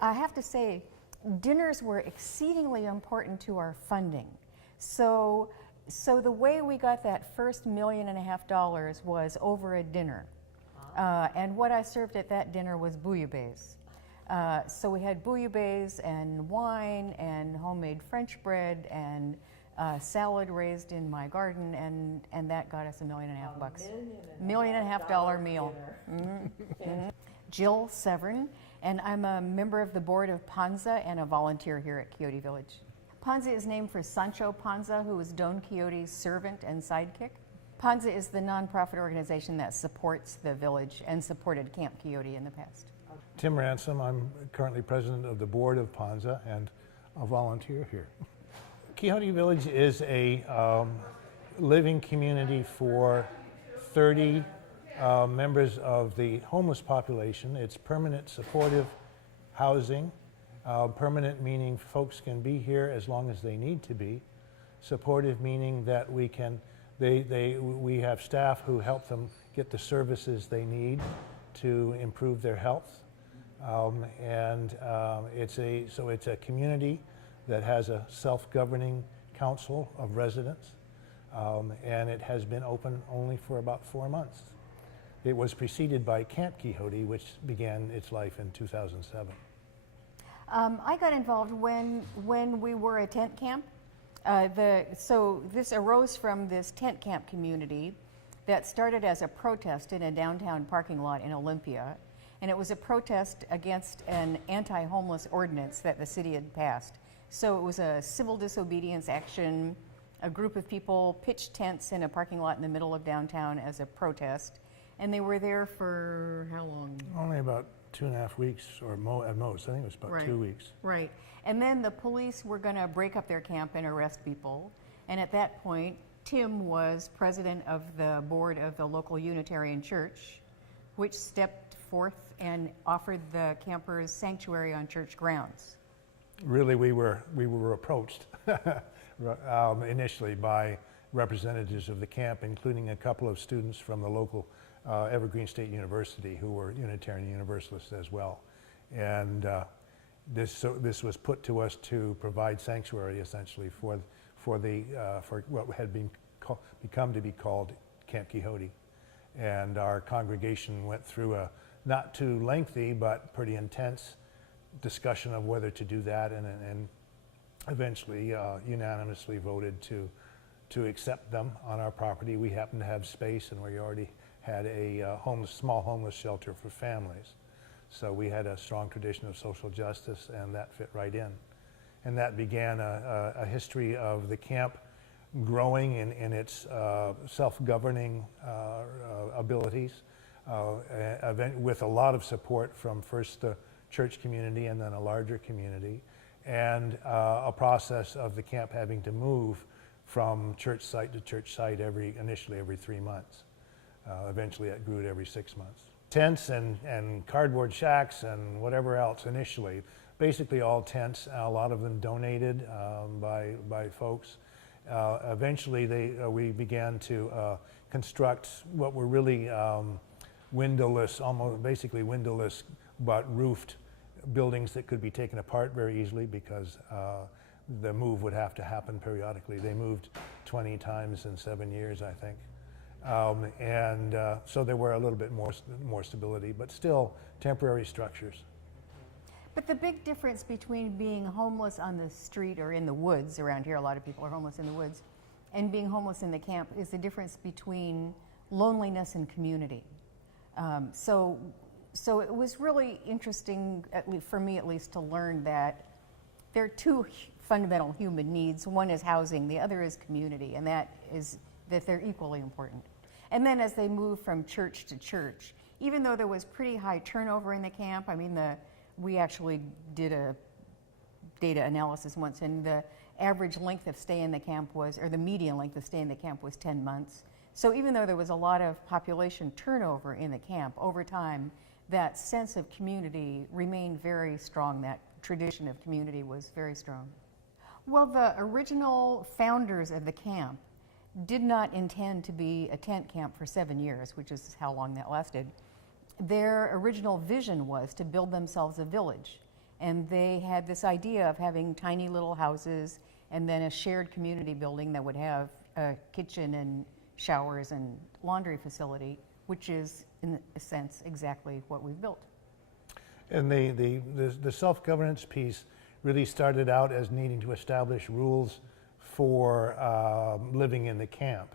I have to say, dinners were exceedingly important to our funding. So the way we got that first $1.5 million was over a dinner. And what I served at that dinner was bouillabaisse. So we had bouillabaisse and wine and homemade French bread and salad raised in my garden, and that got us $1.5 million. $1.5 million meal. Mm-hmm. Jill Severn, and I'm a member of the board of Panza and a volunteer here at Quixote Village. Panza is named for Sancho Panza, who was Don Quixote's servant and sidekick. Panza is the nonprofit organization that supports the village and supported Camp Quixote in the past. Tim Ransom, I'm currently president of the board of Panza and a volunteer here. Quixote Village is a living community for 30 members of the homeless population. It's permanent supportive housing. Permanent meaning folks can be here as long as they need to be. Supportive meaning that we have staff who help them get the services they need to improve their health. It's a community that has a self-governing council of residents, and it has been open only for about 4 months. It was preceded by Camp Quixote, which began its life in 2007. I got involved when we were a tent camp. So this arose from this tent camp community that started as a protest in a downtown parking lot in Olympia. And it was a protest against an anti-homeless ordinance that the city had passed. So it was a civil disobedience action. A group of people pitched tents in a parking lot in the middle of downtown as a protest. And they were there for how long? Only about 2.5 weeks or at most. I think it was about 2 weeks. Right. And then the police were going to break up their camp and arrest people. And at that point, Tim was president of the board of the local Unitarian Church, which stepped forth and offered the campers sanctuary on church grounds. Really, we were approached initially by representatives of the camp, including a couple of students from the local Evergreen State University who were Unitarian Universalists as well. And this was put to us to provide sanctuary essentially for what had become to be called Camp Quixote. And our congregation went through a not too lengthy but pretty intense discussion of whether to do that, and eventually unanimously voted to accept them on our property. We happened to have space, and we already had a small homeless shelter for families. So we had a strong tradition of social justice, and that fit right in. And that began a history of the camp growing in its self-governing abilities, with a lot of support from first the church community and then a larger community, and a process of the camp having to move from church site to church site initially every 3 months. Eventually it grew to every 6 months. Tents and cardboard shacks and whatever else initially, basically all tents, a lot of them donated by folks. Eventually we began to construct what were really windowless, almost basically windowless, but roofed buildings that could be taken apart very easily because the move would have to happen periodically. They moved 20 times in 7 years, I think. So there were a little bit more stability, but still temporary structures. But the big difference between being homeless on the street or in the woods, around here a lot of people are homeless in the woods, and being homeless in the camp is the difference between loneliness and community. So it was really interesting, for me at least, to learn that there are two fundamental human needs. One is housing, the other is community, and that they're equally important. And then as they move from church to church, even though there was pretty high turnover in the camp, I mean, we actually did a data analysis once, and the average length of stay in the camp or the median length of stay in the camp was 10 months. So even though there was a lot of population turnover in the camp, over time, that sense of community remained very strong. That tradition of community was very strong. Well, the original founders of the camp did not intend to be a tent camp for 7 years, which is how long that lasted. Their original vision was to build themselves a village. And they had this idea of having tiny little houses and then a shared community building that would have a kitchen and showers and laundry facility, which is, in a sense, exactly what we've built. And the self-governance piece really started out as needing to establish rules for living in the camp.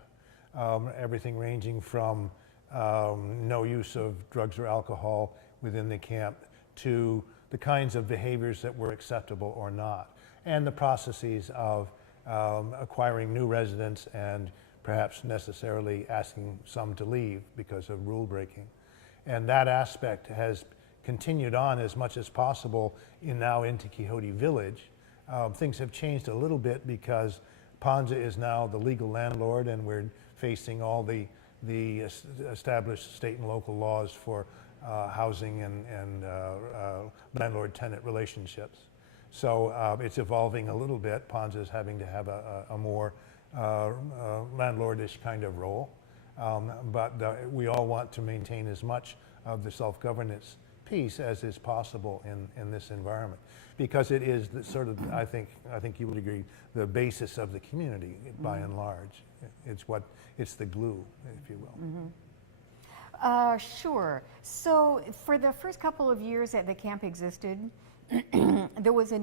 Everything ranging from no use of drugs or alcohol within the camp to the kinds of behaviors that were acceptable or not, and the processes of acquiring new residents and perhaps necessarily asking some to leave because of rule breaking. And that aspect has continued on as much as possible now into Quixote Village. Things have changed a little bit because Ponza is now the legal landlord, and we're facing all the established state and local laws for housing and landlord-tenant relationships. So it's evolving a little bit. Ponza is having to have a more landlordish kind of role, but we all want to maintain as much of the self-governance piece as is possible in this environment, because it is the sort of, I think you would agree, the basis of the community by and large. It's the glue, if you will. Sure. So for the first couple of years that the camp existed, there was,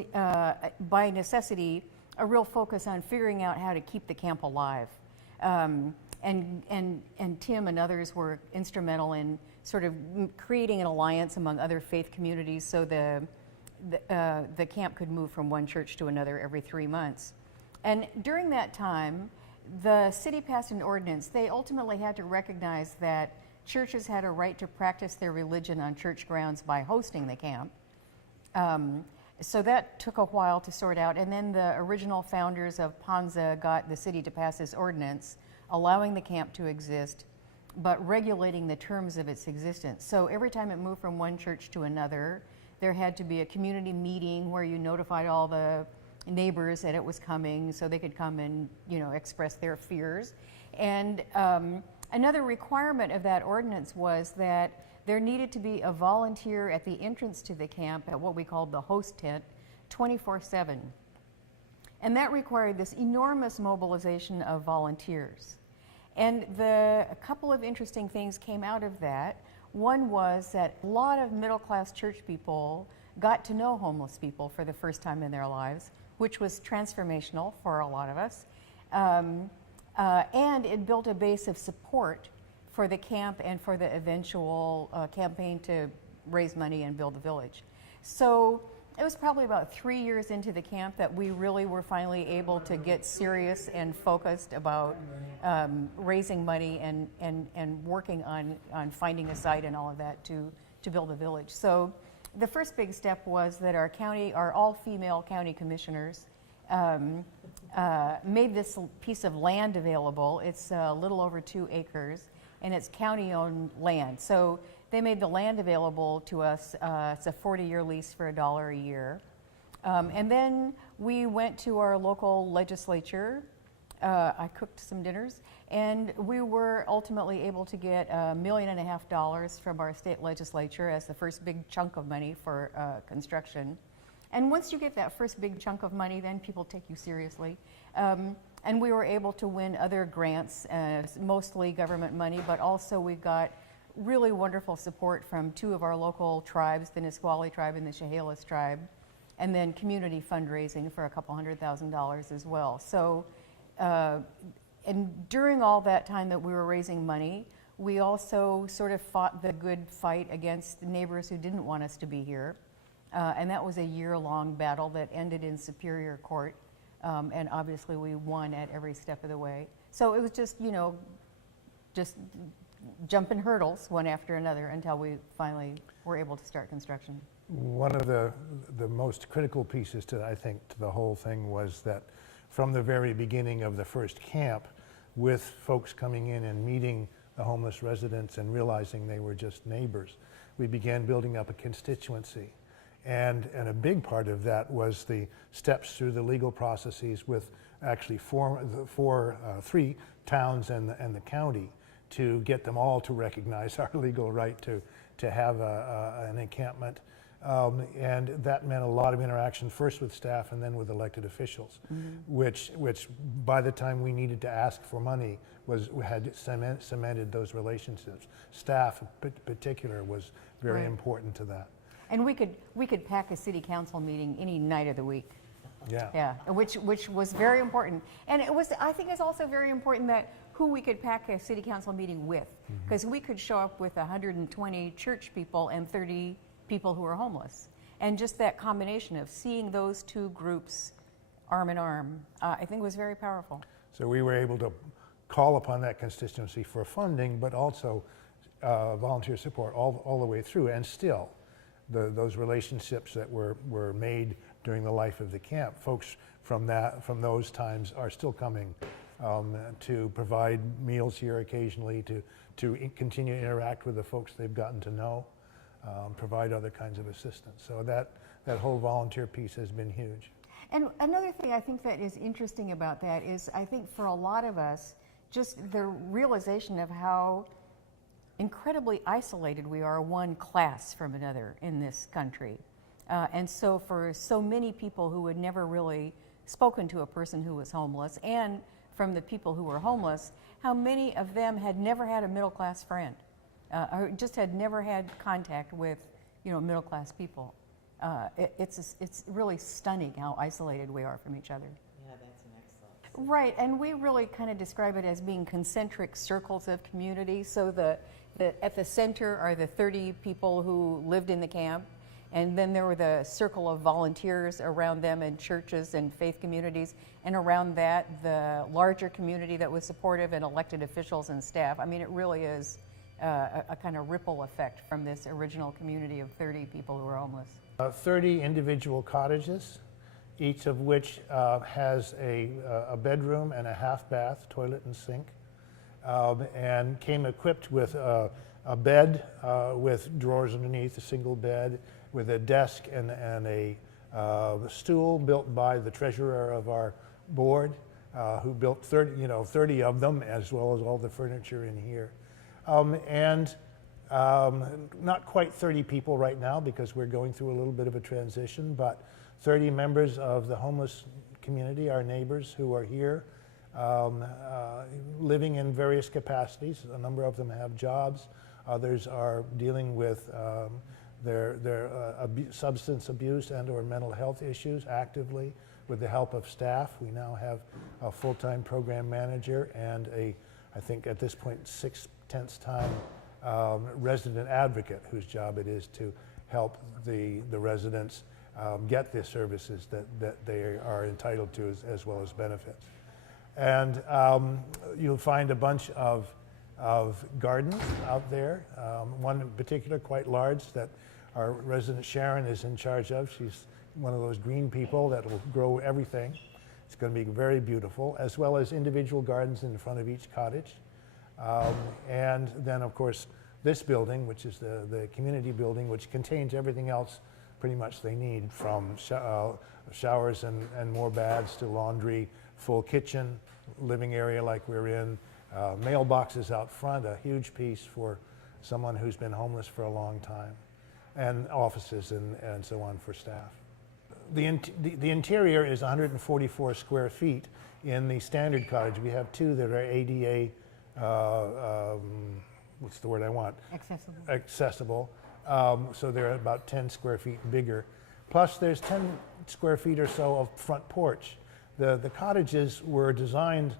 by necessity, a real focus on figuring out how to keep the camp alive. And Tim and others were instrumental in sort of creating an alliance among other faith communities so the camp could move from one church to another every 3 months. And during that time, the city passed an ordinance. They ultimately had to recognize that churches had a right to practice their religion on church grounds by hosting the camp. So that took a while to sort out. And then the original founders of Ponza got the city to pass this ordinance allowing the camp to exist, but regulating the terms of its existence. So every time it moved from one church to another, there had to be a community meeting where you notified all the neighbors that it was coming so they could come and, express their fears. And another requirement of that ordinance was that there needed to be a volunteer at the entrance to the camp at what we called the host tent 24/7. And that required this enormous mobilization of volunteers. And a couple of interesting things came out of that. One was that a lot of middle-class church people got to know homeless people for the first time in their lives, which was transformational for a lot of us. And it built a base of support for the camp and for the eventual campaign to raise money and build the village. So it was probably about 3 years into the camp that we really were finally able to get serious and focused about raising money and working on finding a site and all of that to build a village. So the first big step was that our all-female county commissioners made this piece of land available. It's a little over 2 acres, and it's county-owned land. So they made the land available to us. It's a 40-year lease for $1 a year. And then we went to our local legislature. I cooked some dinners, and we were ultimately able to get $1.5 million from our state legislature as the first big chunk of money for construction. And once you get that first big chunk of money, then people take you seriously. And we were able to win other grants, mostly government money, but also we got really wonderful support from 2 of our local tribes, the Nisqually tribe and the Chehalis tribe, and then community fundraising for a couple $100,000 as well. So, and during all that time that we were raising money, we also sort of fought the good fight against neighbors who didn't want us to be here. And that was a year-long battle that ended in Superior Court. And obviously we won at every step of the way. So it was just, just jumping hurdles one after another until we finally were able to start construction. One of the most critical pieces I think, to the whole thing was that from the very beginning of the first camp, with folks coming in and meeting the homeless residents and realizing they were just neighbors, we began building up a constituency. And a big part of that was the steps through the legal processes with actually 3 towns and the county to get them all to recognize our legal right to have an encampment And that meant a lot of interaction, first with staff and then with elected officials, which by the time we needed to ask for money had cemented those relationships. Staff in particular was very important to that. And we could pack a city council meeting any night of the week. Yeah. Yeah, which was very important. And I think it's also very important that who we could pack a city council meeting with, because we could show up with 120 church people and 30 people who are homeless. And just that combination of seeing those two groups arm in arm, I think was very powerful. So we were able to call upon that constituency for funding, but also volunteer support all the way through. And still, those relationships that were made during the life of the camp, folks from those times are still coming to provide meals here occasionally, to continue to interact with the folks they've gotten to know, provide other kinds of assistance. So that whole volunteer piece has been huge. And another thing I think that is interesting about that is, I think for a lot of us, just the realization of how incredibly isolated we are, one class from another in this country. And so for so many people who had never really spoken to a person who was homeless, and from the people who were homeless, how many of them had never had a middle-class friend, or just had never had contact with, middle-class people. It's really stunning how isolated we are from each other. Yeah, that's an excellent. Right, and we really kind of describe it as being concentric circles of community. So at the center are the 30 people who lived in the camp, and then there were the circle of volunteers around them, and churches and faith communities, and around that the larger community that was supportive, and elected officials and staff. I mean, it really is a kind of ripple effect from this original community of 30 people who were homeless. 30 individual cottages, each of which has a bedroom and a half bath, toilet and sink, and came equipped with a bed with drawers underneath, a single bed, with a desk and a stool built by the treasurer of our board, who built 30 of them, as well as all the furniture in here. Not quite 30 people right now, because we're going through a little bit of a transition, but 30 members of the homeless community, our neighbors who are here, living in various capacities. A number of them have jobs. Others are dealing with their substance abuse and or mental health issues actively with the help of staff. We now have a full-time program manager and I think at this point, 6/10 time resident advocate, whose job it is to help the residents get the services that they are entitled to, as well as benefits. And you'll find a bunch of gardens out there, one in particular quite large that our resident Sharon is in charge of. She's one of those green people that will grow everything. It's going to be very beautiful, as well as individual gardens in front of each cottage. And then, of course, this building, which is the community building, which contains everything else pretty much they need, from showers and more baths to laundry, full kitchen, living area like we're in, mailboxes out front, a huge piece for someone who's been homeless for a long time, and offices and so on for staff. The interior is 144 square feet. In the standard cottage, we have two that are ADA, what's the word I want? Accessible. So they're about 10 square feet bigger. Plus there's 10 square feet or so of front porch. The cottages were designed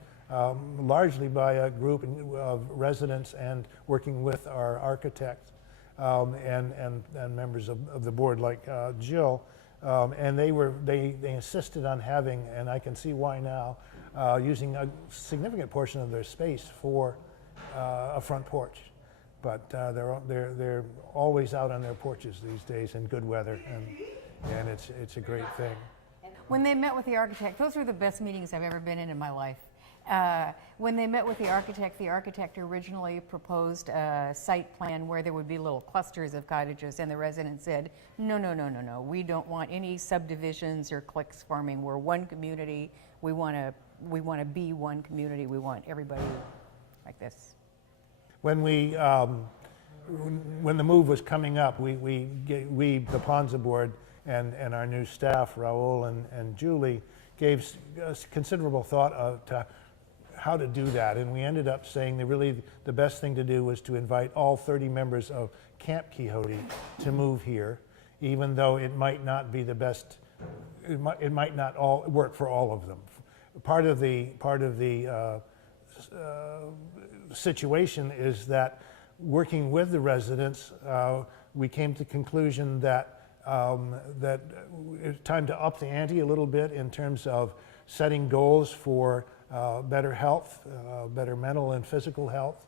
largely by a group of residents and working with our architect and members of the board like Jill. And they insisted on having, and I can see why now, using a significant portion of their space for a front porch. But they're always out on their porches these days in good weather, and it's a great thing. When they met with the architect, those were the best meetings I've ever been in my life. When they met with the architect originally proposed a site plan where there would be little clusters of cottages, and the residents said, no, we don't want any subdivisions or cliques forming. We're one community. We want to be one community. We want everybody like this. When we when the move was coming up, we the Ponza board and our new staff, Raul and Julie, gave considerable thought to how to do that, and we ended up saying that really the best thing to do was to invite all 30 members of Camp Quixote to move here, even though it might not be the best. It might not all work for all of them. Part of the situation is that working with the residents, we came to the conclusion that that it's time to up the ante a little bit in terms of setting goals for better health, better mental and physical health,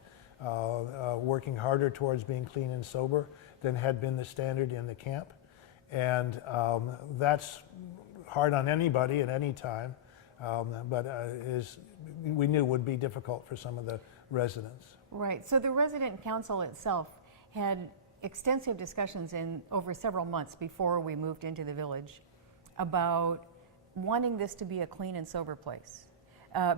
working harder towards being clean and sober than had been the standard in the camp. And that's hard on anybody at any time, but we knew would be difficult for some of the residents. Right. So the resident council itself had extensive discussions over several months before we moved into the village about wanting this to be a clean and sober place.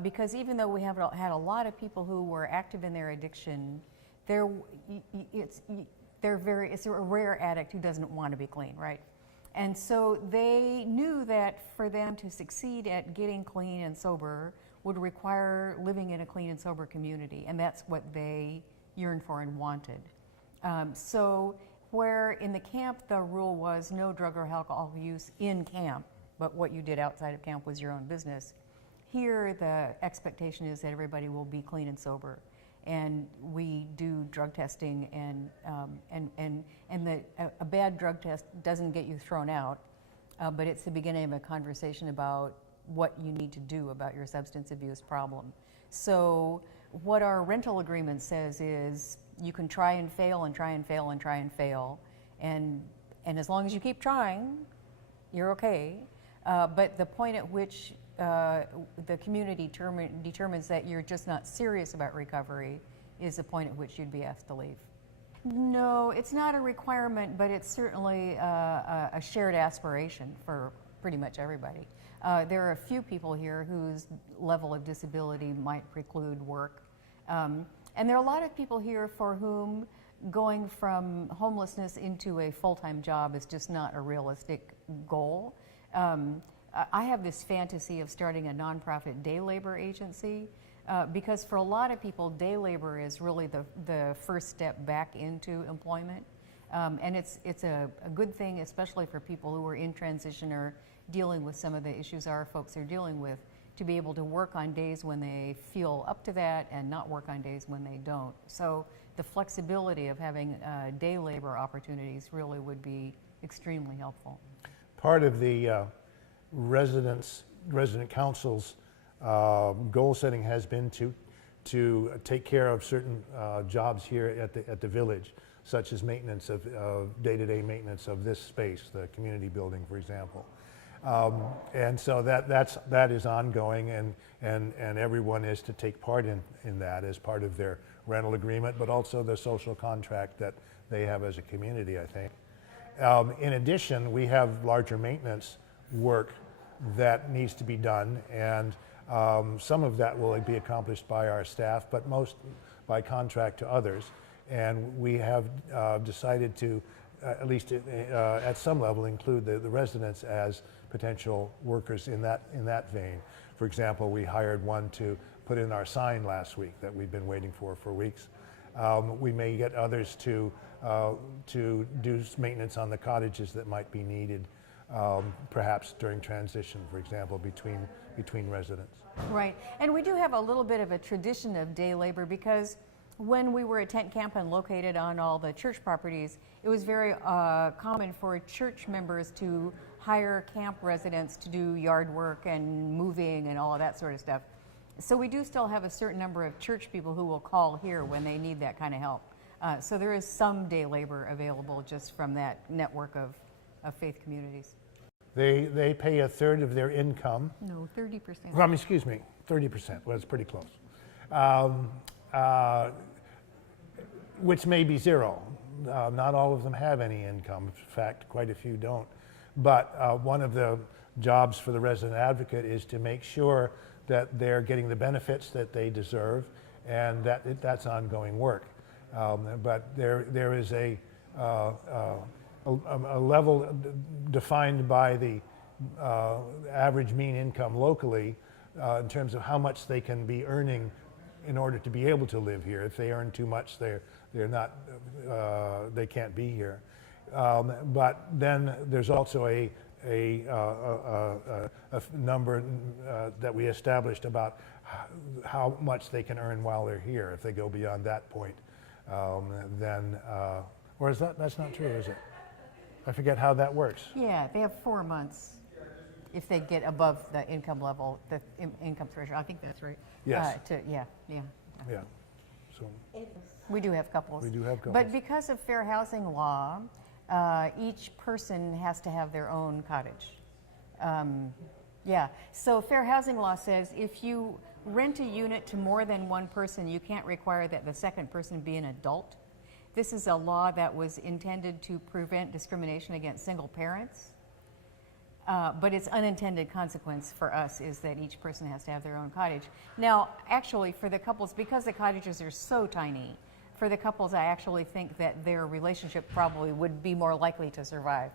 Because even though we have had a lot of people who were active in their addiction, it's a rare addict who doesn't want to be clean, right? And so they knew that for them to succeed at getting clean and sober would require living in a clean and sober community, and that's what they yearned for and wanted. So where in the camp the rule was no drug or alcohol use in camp, but what you did outside of camp was your own business, here the expectation is that everybody will be clean and sober. And we do drug testing, and a bad drug test doesn't get you thrown out, but it's the beginning of a conversation about what you need to do about your substance abuse problem. So what our rental agreement says is you can try and fail and try and fail and try and fail, and as long as you keep trying, you're okay. But the point at which the community determines that you're just not serious about recovery is the point at which you'd be asked to leave. No, it's not a requirement, but it's certainly a shared aspiration for pretty much everybody. There are a few people here whose level of disability might preclude work. And there are a lot of people here for whom going from homelessness into a full-time job is just not a realistic goal. I have this fantasy of starting a nonprofit day labor agency because for a lot of people, day labor is really the first step back into employment. And it's a good thing, especially for people who are in transition or dealing with some of the issues our folks are dealing with, to be able to work on days when they feel up to that and not work on days when they don't. So the flexibility of having day labor opportunities really would be extremely helpful. Part of the resident council's goal setting has been to take care of certain jobs here at the village, such as maintenance of day-to-day maintenance of this space, the community building, for example. And so that is ongoing, and everyone is to take part in that as part of their rental agreement, but also the social contract that they have as a community, I think. In addition, we have larger maintenance work that needs to be done, and some of that will be accomplished by our staff, but most by contract to others. And we have decided to, at least at some level, include the residents as potential workers in that vein. For example, we hired one to put in our sign last week that we've been waiting for weeks. We may get others to do maintenance on the cottages that might be needed, perhaps during transition, for example, between residents. Right, and we do have a little bit of a tradition of day labor because when we were a tent camp and located on all the church properties, it was very common for church members to hire camp residents to do yard work and moving and all of that sort of stuff. So we do still have a certain number of church people who will call here when they need that kind of help. So there is some day labor available just from that network of faith communities. They pay a third of their income. No, 30%. Excuse me, 30%. Well, it's pretty close. Which may be zero. Not all of them have any income. In fact, quite a few don't. But one of the jobs for the resident advocate is to make sure that they're getting the benefits that they deserve, and that's ongoing work. But there is a level defined by the average mean income locally in terms of how much they can be earning in order to be able to live here. If they earn too much, they're not, they can't be here. But then there's also a number that we established about how much they can earn while they're here. If they go beyond that point, then, or is that's not true, is it? I forget how that works. Yeah, they have 4 months if they get above the income level, the income threshold. I think that's right. Yes. Yeah. Yeah. So We do have couples. we do have couples. But because of fair housing law, each person has to have their own cottage. Yeah, so fair housing law says if you rent a unit to more than one person, you can't require that the second person be an adult. This is a law that was intended to prevent discrimination against single parents. But its unintended consequence for us is that each person has to have their own cottage. Now, actually, for the couples, because the cottages are so tiny, for the couples, I actually think that their relationship probably would be more likely to survive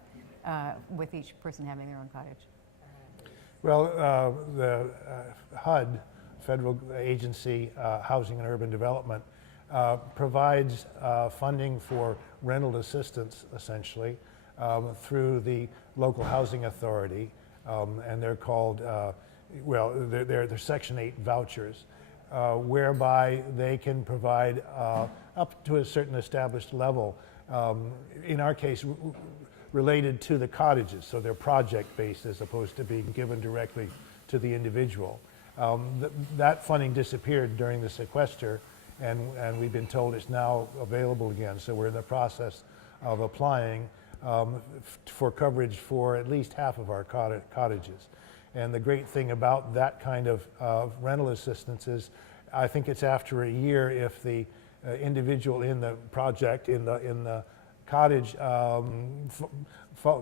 with each person having their own cottage. Well, the HUD, Federal Agency, Housing and Urban Development, provides funding for rental assistance, essentially, through the local housing authority, and they're called, well, they're Section 8 vouchers, whereby they can provide up to a certain established level, in our case, related to the cottages, so they're project-based as opposed to being given directly to the individual. That funding disappeared during the sequester, and we've been told it's now available again, so we're in the process of applying for coverage for at least half of our cottages. And the great thing about that kind of rental assistance is, I think it's after a year if the individual in the project, in the cottage,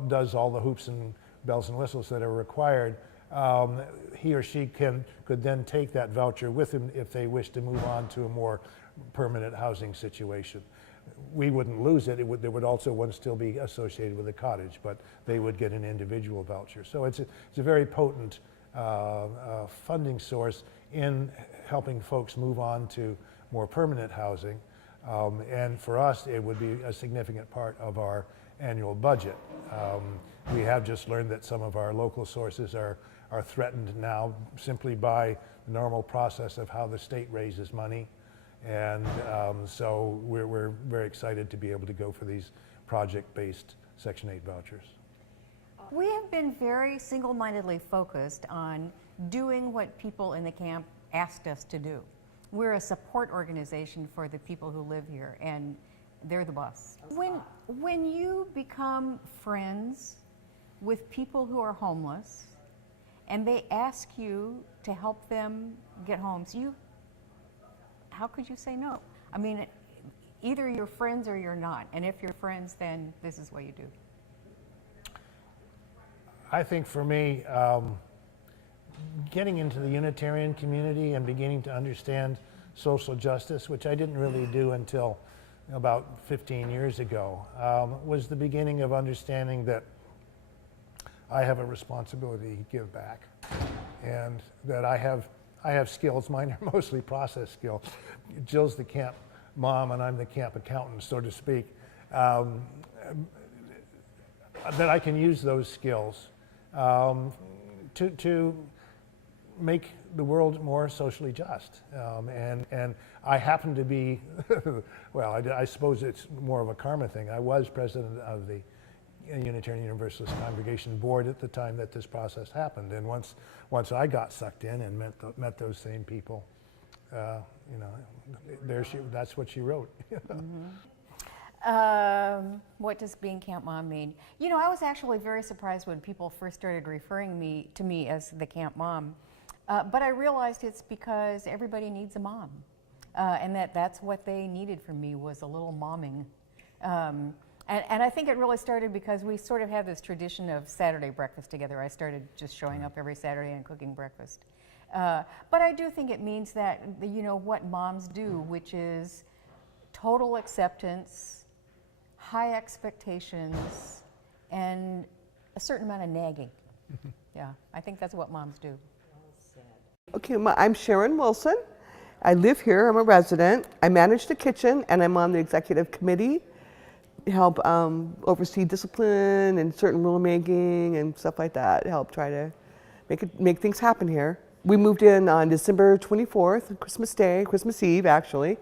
does all the hoops and bells and whistles that are required, he or she could then take that voucher with him if they wish to move on to a more permanent housing situation. We wouldn't lose it. There would also still be associated with a cottage, but they would get an individual voucher. So it's a very potent funding source in helping folks move on to more permanent housing. And for us, it would be a significant part of our annual budget. We have just learned that some of our local sources are threatened now simply by the normal process of how the state raises money. And so we're very excited to be able to go for these project-based Section 8 vouchers. We have been very single-mindedly focused on doing what people in the camp asked us to do. We're a support organization for the people who live here, and they're the boss. When you become friends with people who are homeless, and they ask you to help them get homes, how could you say no? I mean, either you're friends or you're not, and if you're friends, then this is what you do. I think for me, getting into the Unitarian community and beginning to understand social justice, which I didn't really do until about 15 years ago, was the beginning of understanding that I have a responsibility to give back, and that I have skills. Mine are mostly process skills. Jill's the camp mom and I'm the camp accountant, so to speak. That I can use those skills to make the world more socially just. And I happen to be, well, I suppose it's more of a karma thing. I was president of the Unitarian Universalist Congregation Board at the time that this process happened. And once I got sucked in and met those same people, you know, that's what she wrote. What does being camp mom mean? You know, I was actually very surprised when people first started referring to me as the camp mom. But I realized it's because everybody needs a mom. And that's what they needed from me, was a little momming. And I think it really started because we sort of had this tradition of Saturday breakfast together. I started just showing up every Saturday and cooking breakfast. But I do think it means that, you know, what moms do, which is total acceptance, high expectations, and a certain amount of nagging. Yeah, I think that's what moms do. Okay, I'm Sharon Wilson. I live here, I'm a resident. I manage the kitchen and I'm on the executive committee, help oversee discipline and certain rulemaking and stuff like that, help try to make things happen here. We moved in on December 24th, Christmas Eve actually.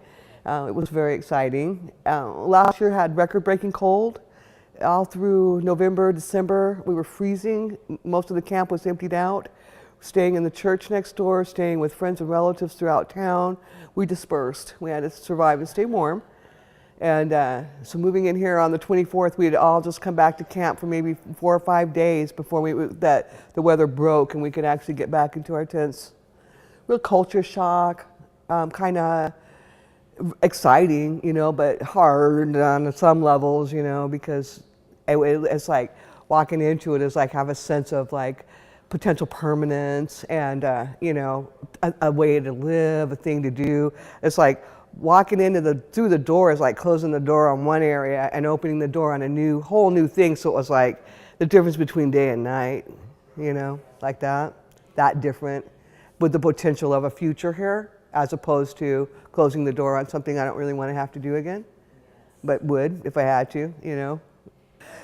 It was very exciting. Last year had record-breaking cold. All through November, December, we were freezing. Most of the camp was emptied out. Staying in the church next door, staying with friends and relatives throughout town. We dispersed. We had to survive and stay warm. And so moving in here on the 24th, we had all just come back to camp for maybe 4 or 5 days before the weather broke and we could actually get back into our tents. Real culture shock, kind of exciting, you know, but hard on some levels, you know, because it's like walking into it is like have a sense of like potential permanence and, you know, a way to live, a thing to do. It's like walking through the door is like closing the door on one area and opening the door on a whole new thing. So it was like the difference between day and night, you know, like that different with the potential of a future here as opposed to closing the door on something I don't really want to have to do again, but would if I had to, you know.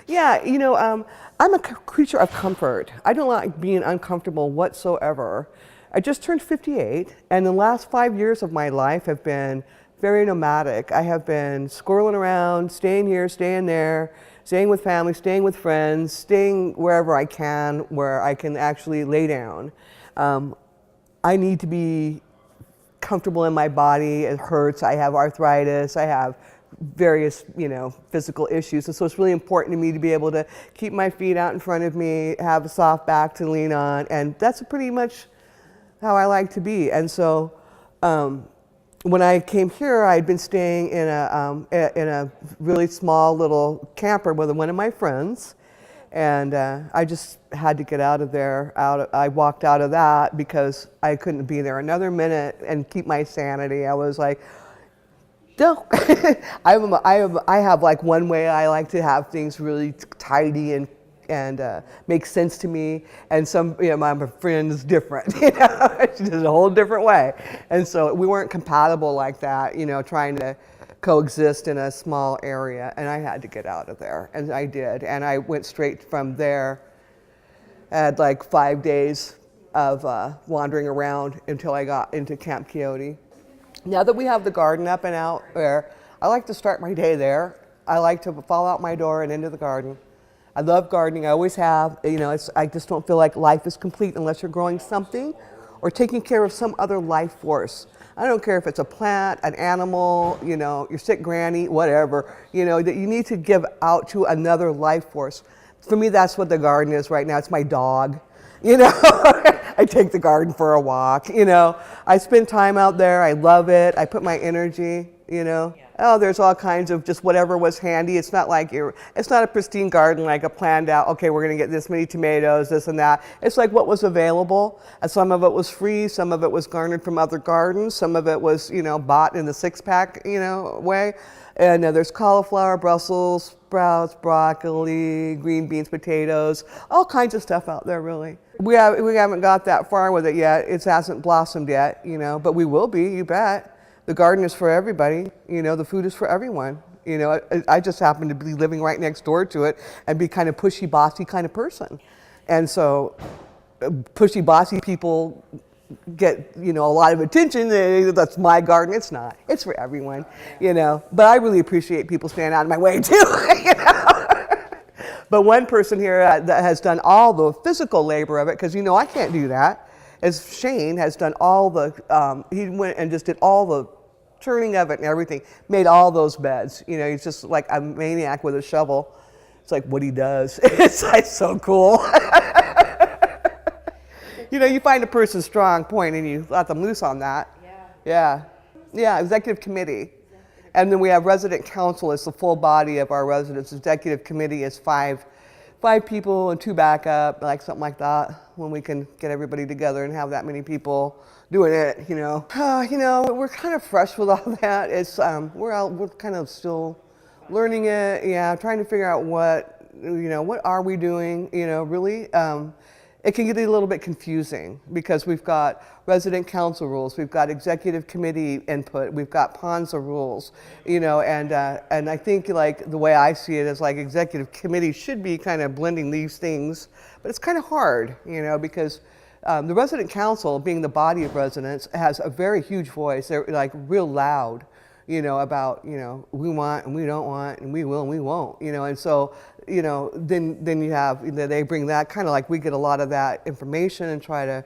Yeah, you know, I'm a creature of comfort. I don't like being uncomfortable whatsoever. I just turned 58, and the last 5 years of my life have been very nomadic. I have been squirreling around, staying here, staying there, staying with family, staying with friends, staying wherever I can, where I can actually lay down. I need to be comfortable in my body. It hurts. I have arthritis. I have various, you know, physical issues. And so it's really important to me to be able to keep my feet out in front of me, have a soft back to lean on. And that's pretty much how I like to be. And so when I came here, I'd been staying in a really small little camper with one of my friends. And I just had to get out of there. I walked out of that because I couldn't be there another minute and keep my sanity. I was like, no. I have like one way I like to have things really tidy and make sense to me. And some, you know, my friend is different. You know, she does a whole different way. And so we weren't compatible like that. You know, trying to coexist in a small area, and I had to get out of there, and I did. And I went straight from there. I had like 5 days of wandering around until I got into Camp Quixote. Now that we have the garden up and out there, I like to start my day there. I like to fall out my door and into the garden. I love gardening, I always have. You know, I just don't feel like life is complete unless you're growing something or taking care of some other life force. I don't care if it's a plant, an animal, you know, your sick granny, whatever, you know, that you need to give out to another life force. For me, that's what the garden is right now. It's my dog, you know. I take the garden for a walk, you know. I spend time out there. I love it. I put my energy, you know. Oh, there's all kinds of just whatever was handy. It's not like it's not a pristine garden like a planned out, okay, we're going to get this many tomatoes, this and that. It's like what was available. And some of it was free. Some of it was garnered from other gardens. Some of it was, you know, bought in the 6-pack, you know, way. And there's cauliflower, Brussels sprouts, broccoli, green beans, potatoes, all kinds of stuff out there, really. We haven't got that far with it yet. It hasn't blossomed yet, you know, but we will be, you bet. The garden is for everybody, you know, the food is for everyone. You know, I just happen to be living right next door to it and be kind of pushy, bossy kind of person. And so pushy, bossy people get, you know, a lot of attention. That's my garden. It's not. It's for everyone, you know. But I really appreciate people staying out of my way too, you know. But one person here that has done all the physical labor of it, because, you know, I can't do that, is Shane has done all the, he went and just did all the turning of it and everything, made all those beds. You know, he's just like a maniac with a shovel. It's like what he does. It's like so cool. You know, you find a person's strong point and you let them loose on that. Yeah, executive committee. And then we have resident council as the full body of our residents. Executive committee is five 5 people and 2 backup, like something like that, when we can get everybody together and have that many people doing it, you know. We're kind of fresh with all that. It's we're kind of still learning it, yeah, trying to figure out what are we doing, really. It can get a little bit confusing because we've got resident council rules, we've got executive committee input, we've got PONSA rules, and I think like the way I see it is like executive committee should be kind of blending these things, but it's kind of hard, because the resident council, being the body of residents, has a very huge voice. They're like real loud, about, we want and we don't want and we will and we won't, and so, then you have, they bring that kind of like we get a lot of that information and try to,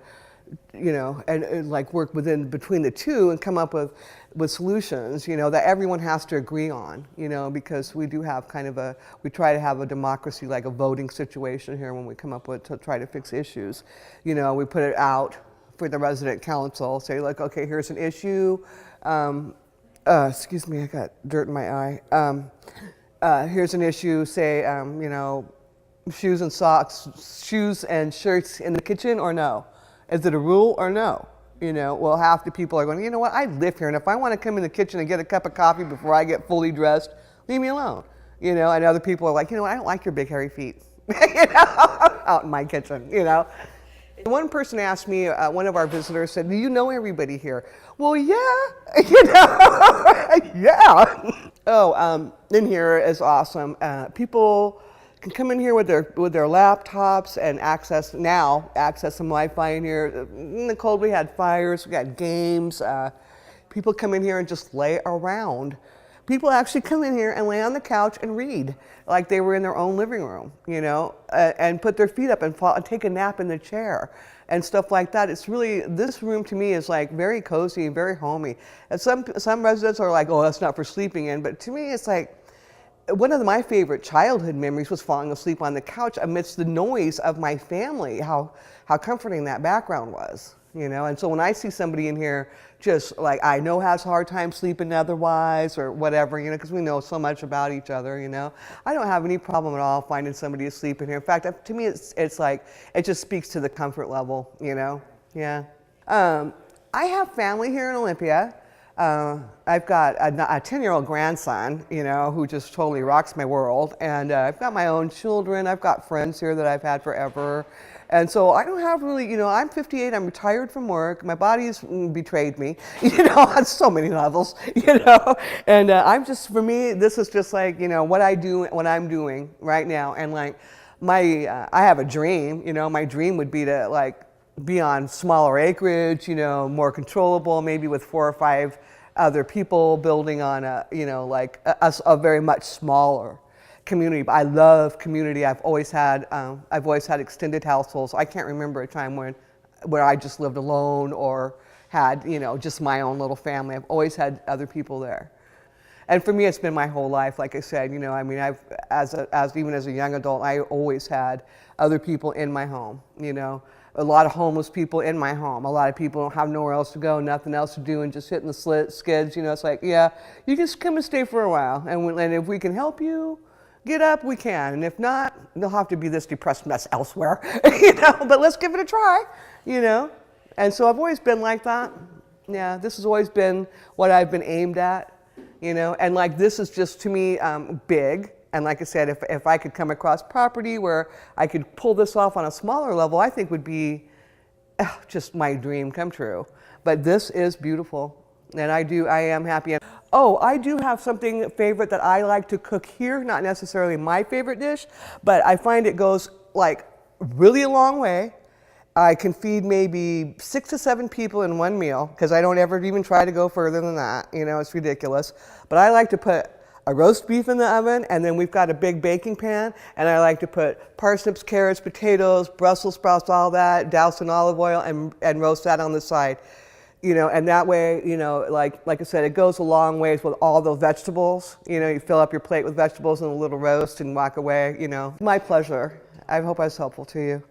and like work between the two and come up with solutions, that everyone has to agree on, because we do have we try to have a democracy, like a voting situation here when we come up with to try to fix issues. We put it out for the resident council, say like, okay, here's an issue. Excuse me, I got dirt in my eye. Here's an issue, say, shoes and socks, shoes and shirts in the kitchen or no? Is it a rule or no? Well, half the people are going, you know what, I live here, and if I want to come in the kitchen and get a cup of coffee before I get fully dressed, leave me alone. And other people are like, I don't like your big hairy feet, out in my kitchen, One person asked me, one of our visitors said, do you know everybody here? Well, yeah, yeah. Oh, in here is awesome. People can come in here with their laptops and access some Wi-Fi in here. In the cold, we had fires, we got games. People come in here and just lay around. People actually come in here and lay on the couch and read like they were in their own living room, and put their feet up and take a nap in the chair and stuff like that. It's really, this room to me is like very cozy and very homey. And some residents are like, oh, that's not for sleeping in. But to me, it's like, one of my favorite childhood memories was falling asleep on the couch amidst the noise of my family, how comforting that background was. And so when I see somebody in here just like I know has a hard time sleeping otherwise or whatever, because we know so much about each other, I don't have any problem at all finding somebody asleep in here. In fact, to me, it's like, it just speaks to the comfort level, yeah. I have family here in Olympia. I've got a 10-year-old grandson, who just totally rocks my world. And I've got my own children. I've got friends here that I've had forever. And so I don't have really, I'm 58, I'm retired from work. My body's betrayed me, on so many levels, And for me, this is just like, what I'm doing right now. And like I have a dream, my dream would be to like be on smaller acreage, more controllable, maybe with 4 or 5 other people building on a very much smaller community. But I love community. I've always had extended households. I can't remember a time where I just lived alone or had, just my own little family. I've always had other people there. And for me, it's been my whole life. Like I said, even as a young adult, I always had other people in my home, A lot of homeless people in my home. A lot of people don't have nowhere else to go, nothing else to do, and just hitting the skids. It's like, yeah, you can come and stay for a while, and if we can help you get up, we can. And if not, there'll have to be this depressed mess elsewhere, But let's give it a try, And so I've always been like that. Yeah, this has always been what I've been aimed at, And like this is just to me big. And like I said, if I could come across property where I could pull this off on a smaller level, I think would be just my dream come true. But this is beautiful, and I am happy. Oh, I do have something favorite that I like to cook here, not necessarily my favorite dish, but I find it goes like really a long way. I can feed maybe 6 to 7 people in one meal, because I don't ever even try to go further than that. It's ridiculous. But I like to put a roast beef in the oven, and then we've got a big baking pan, and I like to put parsnips, carrots, potatoes, Brussels sprouts, all that, doused in olive oil, and roast that on the side. And that way, like I said, it goes a long ways with all those vegetables. You fill up your plate with vegetables and a little roast and walk away, My pleasure. I hope I was helpful to you.